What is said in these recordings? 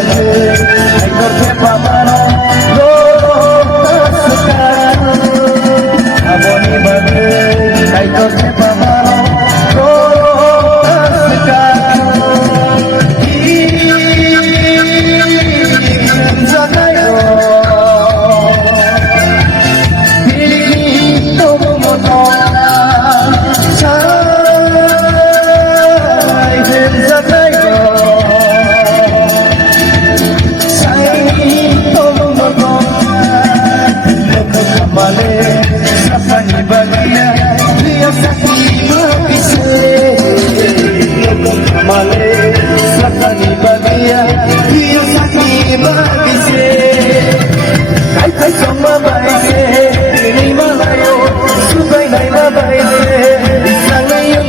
bagai ekor kepamano rotas sekarang aboni bagai ekor kepamano rotas sekarang ingin zakayo pilih tomotona cai ingin zakayo Male sapani bagia dia sakit mabise male sapani bagia dia sakit mabise kai kai sama baise ni malayo subai nai baise sangayo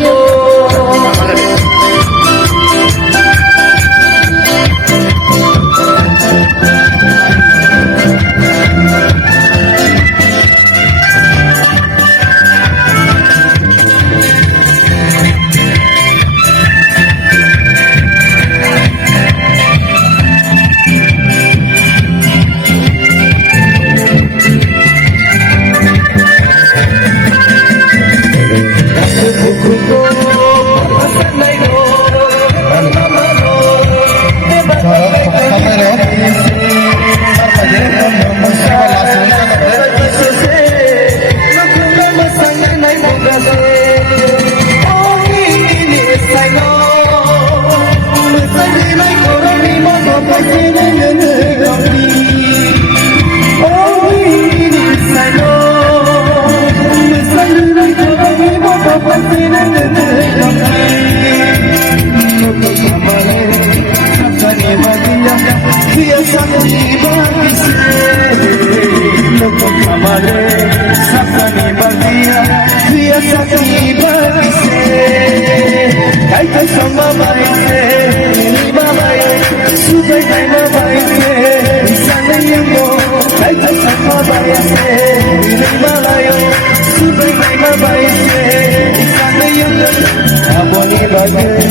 aboni bagai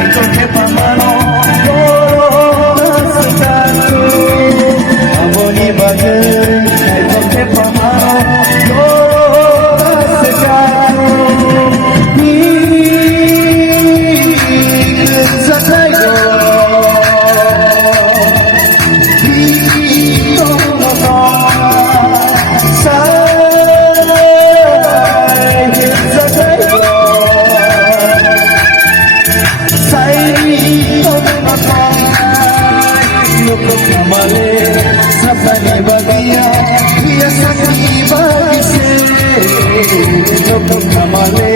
ekor kepamano rotas sekarang aboni bagai ekor kepamano rotas sekarang ingin zakayo Male sapani bagia dia sakit bagise lokok male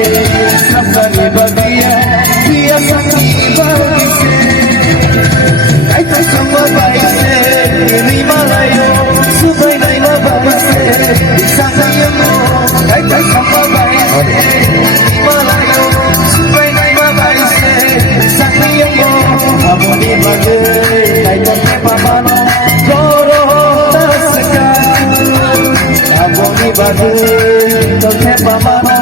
sapani bagia dia sakit bagise kai kai sama baise ni malayo subai nai na baise sangayo kai kai sama baise ni malayo subai nai na baise sangayo aboni bagai kai kai pamano bagai, toke pamano